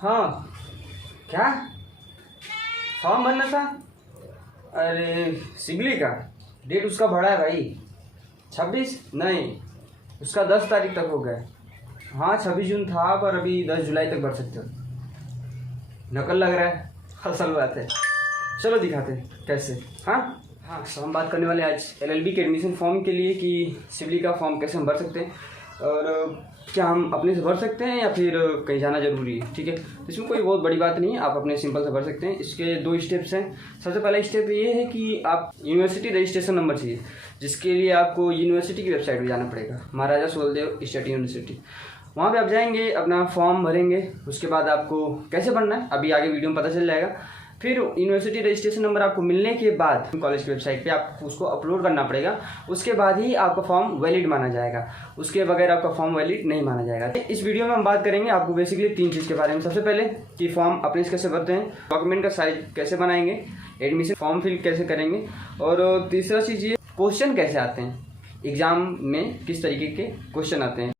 हाँ, क्या फॉर्म भरना था? अरे सिबली का डेट उसका बढ़ा है भाई। 26 नहीं, उसका 10 तारीख तक हो गया। हाँ 26 जून था, पर अभी 10 जुलाई तक भर सकते हो। नकल लग रहा है, असल बात है। चलो दिखाते हैं कैसे। हाँ, तो हम बात करने वाले आज एलएलबी के एडमिशन फॉर्म के लिए कि सिबली का फॉर्म कैसे हम भर सकते हैं और क्या हम अपने से भर सकते हैं या फिर कहीं जाना ज़रूरी है। ठीक है, इसमें कोई बहुत बड़ी बात नहीं है, आप अपने सिंपल से भर सकते हैं। इसके 2 स्टेप्स हैं। सबसे पहला स्टेप ये है कि आप यूनिवर्सिटी रजिस्ट्रेशन नंबर चाहिए, जिसके लिए आपको यूनिवर्सिटी की वेबसाइट पर जाना पड़ेगा, महाराजा सुहेलदेव स्टेट यूनिवर्सिटी। वहाँ पे आप जाएंगे, अपना फॉर्म भरेंगे। उसके बाद आपको कैसे भरना है अभी आगे वीडियो में पता चल जाएगा। फिर यूनिवर्सिटी रजिस्ट्रेशन नंबर आपको मिलने के बाद कॉलेज की वेबसाइट पे आपको उसको अपलोड करना पड़ेगा। उसके बाद ही आपका फॉर्म वैलिड माना जाएगा, उसके बगैर आपका फॉर्म वैलिड नहीं माना जाएगा। इस वीडियो में हम बात करेंगे आपको बेसिकली 3 चीज़ के बारे में। सबसे पहले कि फॉर्म अपने से कैसे भरते हैं, डॉक्यूमेंट का साइज कैसे बनाएंगे, एडमिशन फॉर्म फिल कैसे करेंगे, और तीसरा चीज़ ये क्वेश्चन कैसे आते हैं, एग्ज़ाम में किस तरीके के क्वेश्चन आते हैं।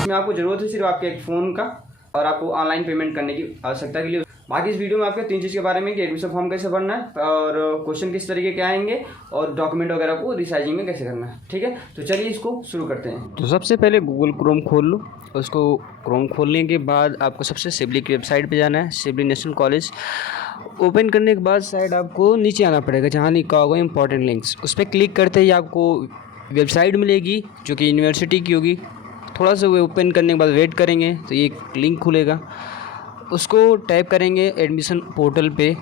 इसमें आपको ज़रूरत है सिर्फ आपके एक फ़ोन का और आपको ऑनलाइन पेमेंट करने की आवश्यकता के लिए। बाकी इस वीडियो में आपके 3 चीज़ के बारे में कि एडमिशन फॉर्म कैसे भरना है और क्वेश्चन किस तरीके के आएंगे और डॉक्यूमेंट वगैरह को रिसाइजिंग में कैसे करना है। ठीक है, तो चलिए इसको शुरू करते हैं। तो सबसे पहले गूगल क्रोम खोल लो। उसको क्रोम खोलने के बाद आपको सबसे सिबली की वेबसाइट पर जाना है, सिबली नेशनल कॉलेज। ओपन करने के बाद साइड आपको नीचे आना पड़ेगा, जहाँ लिखा होगा इंपॉर्टेंट लिंक्स। उस पर क्लिक करते ही आपको वेबसाइट मिलेगी जो कि यूनिवर्सिटी की होगी। थोड़ा सा वो ओपन करने के बाद वेट करेंगे तो ये लिंक खुलेगा, उसको टाइप करेंगे एडमिशन पोर्टल पे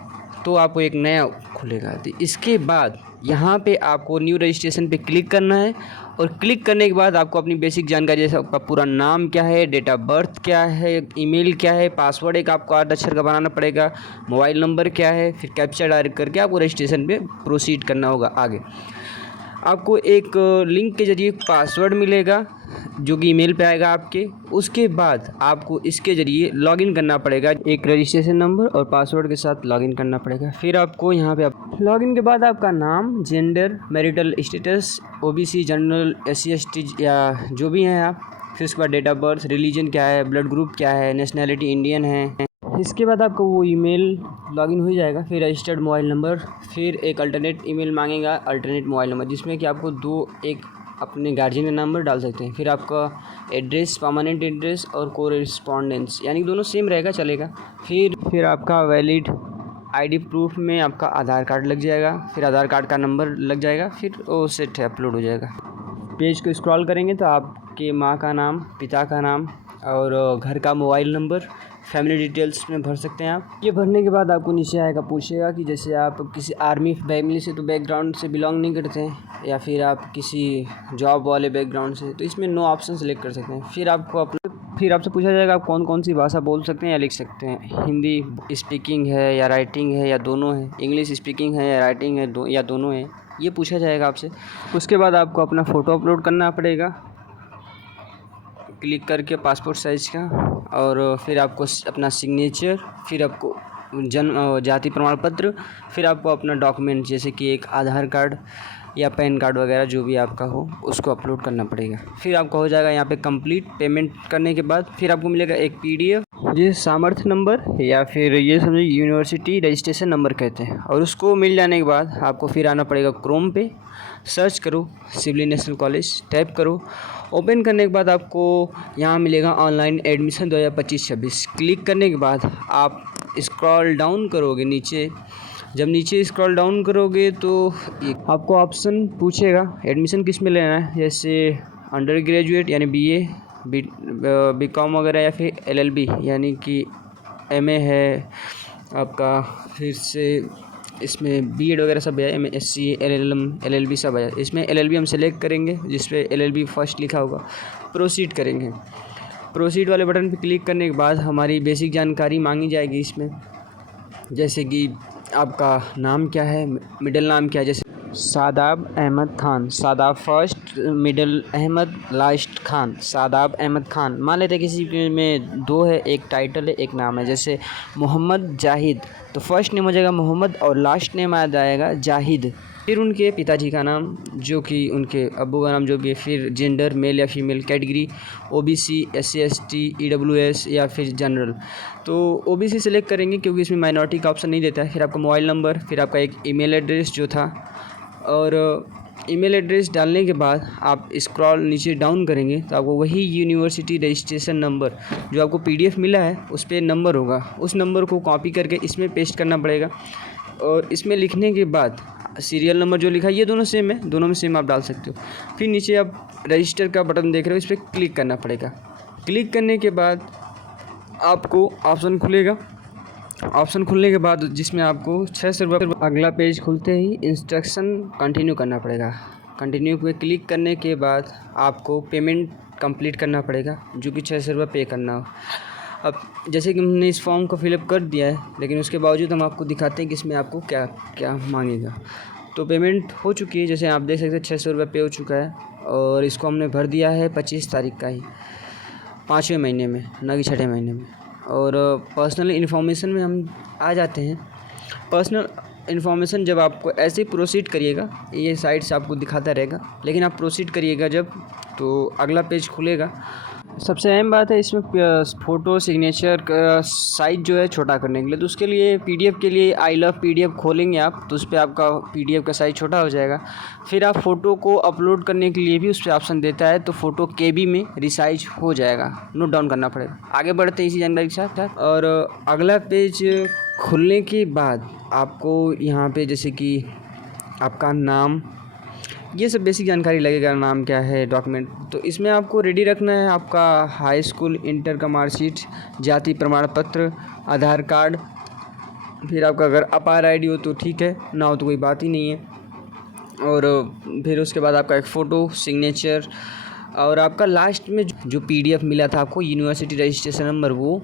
तो आपको एक नया खुलेगा। तो इसके बाद यहाँ पे आपको न्यू रजिस्ट्रेशन पे क्लिक करना है और क्लिक करने के बाद आपको अपनी बेसिक जानकारी जैसे आपका पूरा नाम क्या है, डेट ऑफ बर्थ क्या है, ईमेल क्या है, पासवर्ड एक आपको 8 अक्षर का बनाना पड़ेगा, मोबाइल नंबर क्या है, फिर कैप्चा डायरेक्ट करके आपको रजिस्ट्रेशन पे प्रोसीड करना होगा। आगे आपको एक लिंक के ज़रिए पासवर्ड मिलेगा जो कि ईमेल पे आएगा आपके। उसके बाद आपको इसके ज़रिए लॉगिन करना पड़ेगा, एक रजिस्ट्रेशन नंबर और पासवर्ड के साथ लॉगिन करना पड़ेगा। फिर आपको यहाँ पे लॉगिन के बाद आपका नाम, gender, marital status, OBC, general, SC ST या जो भी हैं आप, फिर उसके बाद डेट ऑफ बर्थ, रिलीजन क्या है, ब्लड ग्रुप क्या है, नेशनैलिटी इंडियन है। इसके बाद आपको वो ईमेल लॉगिन हो जाएगा, फिर रजिस्टर्ड मोबाइल नंबर, फिर एक अल्टरनेट ईमेल मांगेगा, अल्टरनेट मोबाइल नंबर, जिसमें कि आपको एक अपने गार्जियन का नंबर डाल सकते हैं। फिर आपका एड्रेस, परमानेंट एड्रेस और कोरेस्पॉन्डेंस, यानी दोनों सेम रहेगा, चलेगा। फिर आपका वैलिड आईडी प्रूफ में आपका आधार कार्ड लग जाएगा, फिर आधार कार्ड का नंबर लग जाएगा, फिर वो सेट है, अपलोड हो जाएगा। पेज को स्क्रॉल करेंगे तो आपके माँ का नाम, पिता का नाम और घर का मोबाइल नंबर, फैमिली डिटेल्स में भर सकते हैं आप। ये भरने के बाद आपको नीचे आएगा, पूछेगा कि जैसे आप किसी आर्मी फैमिली से तो बैकग्राउंड से बिलोंग नहीं करते हैं, या फिर आप किसी जॉब वाले बैकग्राउंड से, तो इसमें नो ऑप्शन सेलेक्ट कर सकते हैं। फिर आपसे पूछा जाएगा आप कौन कौन सी भाषा बोल सकते हैं या लिख सकते हैं। हिंदी स्पीकिंग है या राइटिंग है या दोनों है, इंग्लिश स्पीकिंग है या राइटिंग है या दोनों है, ये पूछा जाएगा आपसे। उसके बाद आपको अपना फ़ोटो अपलोड करना पड़ेगा क्लिक करके, पासपोर्ट साइज़ का, और फिर आपको अपना सिग्नेचर, फिर आपको जन्म जाति प्रमाण पत्र, फिर आपको अपना डॉक्यूमेंट जैसे कि एक आधार कार्ड या पैन कार्ड वगैरह जो भी आपका हो उसको अपलोड करना पड़ेगा। फिर आपका हो जाएगा यहाँ पे कंप्लीट। पेमेंट करने के बाद फिर आपको मिलेगा एक पीडीएफ, ये सामर्थ्य नंबर या फिर ये समझिए यूनिवर्सिटी रजिस्ट्रेशन नंबर कहते हैं। और उसको मिल जाने के बाद आपको फिर आना पड़ेगा क्रोम पे, सर्च करो सिबली नेशनल कॉलेज, टाइप करो। ओपन करने के बाद आपको यहाँ मिलेगा ऑनलाइन एडमिशन 2025-26। क्लिक करने के बाद आप स्क्रॉल डाउन करोगे नीचे। जब नीचे स्क्रॉल डाउन करोगे तो आपको ऑप्शन पूछेगा एडमिशन किस में लेना है, जैसे अंडर ग्रेजुएट यानी बीए, बीकॉम वगैरह, या फिर एलएलबी यानी कि एमए है आपका, फिर से इसमें बीएड वगैरह सब है, एमएससी, एलएलएम, एलएलबी सब है। इसमें एलएलबी हम सेलेक्ट करेंगे, जिस पे एलएलबी फर्स्ट लिखा होगा। प्रोसीड करेंगे। प्रोसीड वाले बटन पे क्लिक करने के बाद हमारी बेसिक जानकारी मांगी जाएगी इसमें, जैसे कि आपका नाम क्या है, मिडिल नाम क्या है, जैसे Shadab Ahmad Khan, Shadab first, middle Ahmad, last Khan, Shadab Ahmad Khan. मान लेते हैं किसी में 2 है, एक टाइटल है, एक नाम है, जैसे मोहम्मद जाहिद, तो फर्स्ट नेम हो जाएगा मोहम्मद और लास्ट नेम आ जाएगा जाहिद। फिर उनके पिताजी का नाम, जो कि उनके अब्बू का नाम जो भी है, फिर जेंडर मेल या female, category OBC, SC ST, EWS या फिर जनरल। तो ओबीसी सेलेक्ट करेंगे क्योंकि इसमें माइनॉरिटी का ऑप्शन नहीं देता है। फिर आपका मोबाइल नंबर, फिर आपका एक ईमेल एड्रेस जो था, और ईमेल एड्रेस डालने के बाद आप स्क्रॉल नीचे डाउन करेंगे तो आपको वही यूनिवर्सिटी रजिस्ट्रेशन नंबर जो आपको पीडीएफ मिला है उस पर नंबर होगा, उस नंबर को कॉपी करके इसमें पेस्ट करना पड़ेगा। और इसमें लिखने के बाद सीरियल नंबर जो लिखा है ये दोनों सेम है, दोनों में सेम आप डाल सकते हो। फिर नीचे आप रजिस्टर का बटन देख रहे हो, इस पर क्लिक करना पड़ेगा। क्लिक करने के बाद आपको ऑप्शन खुलेगा। ऑप्शन खुलने के बाद जिसमें आपको 600 रुपये, अगला पेज खुलते ही इंस्ट्रक्शन कंटिन्यू करना पड़ेगा। कंटिन्यू पे क्लिक करने के बाद आपको पेमेंट कंप्लीट करना पड़ेगा, जो कि 600 रुपये पे करना हो। अब जैसे कि हमने इस फॉर्म को फिलअप कर दिया है, लेकिन उसके बावजूद हम आपको दिखाते हैं कि इसमें आपको क्या क्या मांगेगा। तो पेमेंट हो चुकी है, जैसे आप देख सकते हैं 600 रुपये पे हो चुका है, और इसको हमने भर दिया है 25 तारीख का ही, 5वें महीने में, ना कि 6ठे महीने में। और पर्सनल इन्फॉर्मेशन में हम आ जाते हैं। पर्सनल इन्फॉर्मेशन जब आपको ऐसे ही प्रोसीड करिएगा, ये साइड से आपको दिखाता रहेगा, लेकिन आप प्रोसीड करिएगा जब, तो अगला पेज खुलेगा। सबसे अहम बात है इसमें फ़ोटो सिग्नेचर का साइज़ जो है छोटा करने के लिए, तो उसके लिए पीडीएफ के लिए आई लव पीडीएफ खोलेंगे आप, तो उस पर आपका पीडीएफ का साइज़ छोटा हो जाएगा। फिर आप फ़ोटो को अपलोड करने के लिए भी उस पर ऑप्शन देता है, तो फ़ोटो केबी में रिसाइज हो जाएगा, नोट डाउन करना पड़ेगा। आगे बढ़ते हैं इसी जानकारी के साथ। और अगला पेज खुलने के बाद आपको यहाँ पे जैसे कि आपका नाम, ये सब बेसिक जानकारी लगेगा, नाम क्या है, डॉक्यूमेंट। तो इसमें आपको रेडी रखना है आपका हाई स्कूल इंटर का मार्कशीट, जाति प्रमाण पत्र, आधार कार्ड। फिर आपका अगर अपार आईडी हो तो ठीक है, ना हो तो कोई बात ही नहीं है। और फिर उसके बाद आपका एक फ़ोटो, सिग्नेचर, और आपका लास्ट में जो पीडीएफ मिला था आपको यूनिवर्सिटी रजिस्ट्रेशन नंबर, वो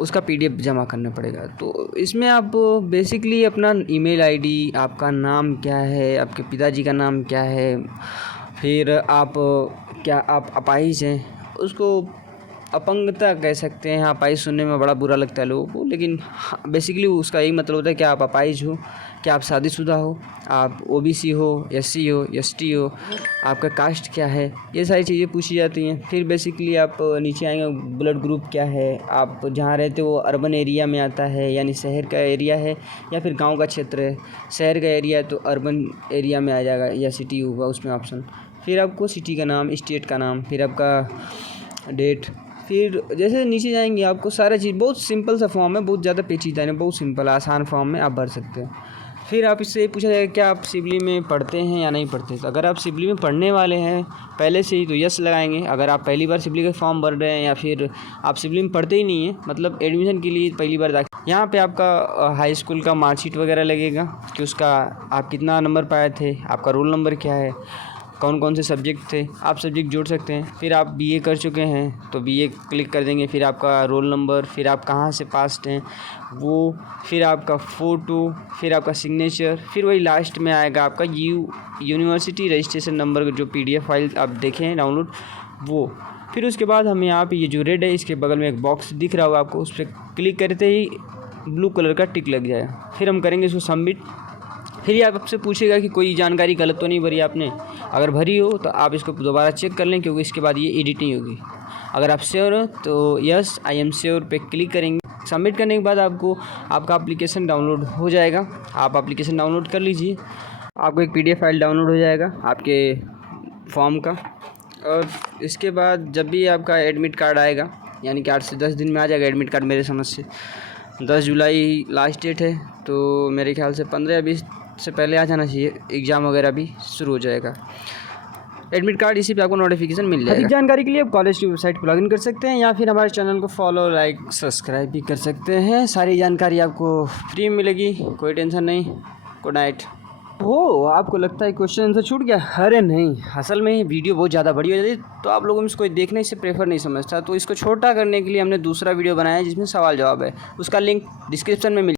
उसका पीडीएफ जमा करना पड़ेगा। तो इसमें आप बेसिकली अपना ईमेल आईडी, आपका नाम क्या है, आपके पिताजी का नाम क्या है, फिर आप क्या आप अपाहिज हैं, उसको अपंगता कह सकते हैं। अपाहिज सुनने में बड़ा बुरा लगता है लोगों को, लेकिन बेसिकली उसका यही मतलब होता है कि आप अपाहिज हो, कि आप शादीशुदा हो, आप ओबीसी हो, एससी हो, एसटी हो, आपका कास्ट क्या है, ये सारी चीज़ें पूछी जाती हैं। फिर बेसिकली आप नीचे आएंगे, ब्लड ग्रुप क्या है, आप जहाँ रहते हो वो अर्बन एरिया में आता है, यानी शहर का एरिया है, या फिर गांव का क्षेत्र है। शहर का एरिया है तो अर्बन एरिया में आ जाएगा, या सिटी होगा उसमें ऑप्शन। फिर आपको सिटी का नाम, स्टेट का नाम, फिर आपका डेट। फिर जैसे नीचे जाएंगे आपको सारा चीज़, बहुत सिंपल सा फॉर्म है, बहुत ज़्यादा पेचीदा नहीं, बहुत सिंपल आसान फॉर्म में आप भर सकते हैं। फिर आप इससे पूछा जाएगा क्या आप सिवली में पढ़ते हैं या नहीं पढ़ते। तो अगर आप सिवली में पढ़ने वाले हैं पहले से ही तो यस लगाएंगे। अगर आप पहली बार सिवली का फॉर्म भर रहे हैं, या फिर आप सिवली में पढ़ते ही नहीं हैं, मतलब एडमिशन के लिए पहली बार दाखिल, यहाँ पे आपका हाई स्कूल का मार्कशीट वगैरह लगेगा कि उसका आप कितना नंबर पाए थे, आपका रोल नंबर क्या है, कौन कौन से सब्जेक्ट थे, आप सब्जेक्ट जोड़ सकते हैं। फिर आप बीए कर चुके हैं तो बीए क्लिक कर देंगे, फिर आपका रोल नंबर, फिर आप कहाँ से पास हैं वो, फिर आपका फ़ोटो, फिर आपका सिग्नेचर, फिर वही लास्ट में आएगा आपका यूनिवर्सिटी रजिस्ट्रेशन नंबर, जो पीडीएफ फाइल आप देखें डाउनलोड, वो। फिर उसके बाद हमें यहाँ पे ये जो रेड है इसके बगल में एक बॉक्स दिख रहा होगा आपको, उस पर क्लिक करते ही ब्लू कलर का टिक लग जाएगा। फिर हम करेंगे इसको सबमिट। फिर ये आपसे पूछेगा कि कोई जानकारी गलत तो नहीं भरी आपने। अगर भरी हो तो आप इसको दोबारा चेक कर लें, क्योंकि इसके बाद ये एडिट नहीं होगी। अगर आप श्योर हो तो यस आई एम श्योर पे क्लिक करेंगे। सबमिट करने के बाद आपको आपका एप्लीकेशन डाउनलोड हो जाएगा। आप एप्लीकेशन डाउनलोड कर लीजिए, आपको एक पीडीएफ फाइल डाउनलोड हो जाएगा आपके फॉर्म का। और इसके बाद जब भी आपका एडमिट कार्ड आएगा, यानी कि 8 से 10 दिन में आ जाएगा एडमिट कार्ड मेरे समझ से। 10 जुलाई लास्ट डेट है, तो मेरे ख्याल से 15 या 20 से पहले आ जाना चाहिए। एग्ज़ाम वगैरह भी शुरू हो जाएगा। एडमिट कार्ड इसी पे आपको नोटिफिकेशन मिल जाएगा। अधिक जानकारी के लिए आप कॉलेज की वेबसाइट पर लॉगिन कर सकते हैं, या फिर हमारे चैनल को फॉलो, लाइक, सब्सक्राइब भी कर सकते हैं। सारी जानकारी आपको फ्री में मिलेगी, कोई टेंशन नहीं। Good night. हो आपको लगता है क्वेश्चन आंसर छूट गया? अरे नहीं, असल में वीडियो बहुत ज़्यादा बड़ी हो जाती है, तो आप लोगों में इसको देखने से प्रेफर नहीं समझता। तो इसको छोटा करने के लिए हमने दूसरा वीडियो बनाया है जिसमें सवाल जवाब है, उसका लिंक डिस्क्रिप्शन में मिल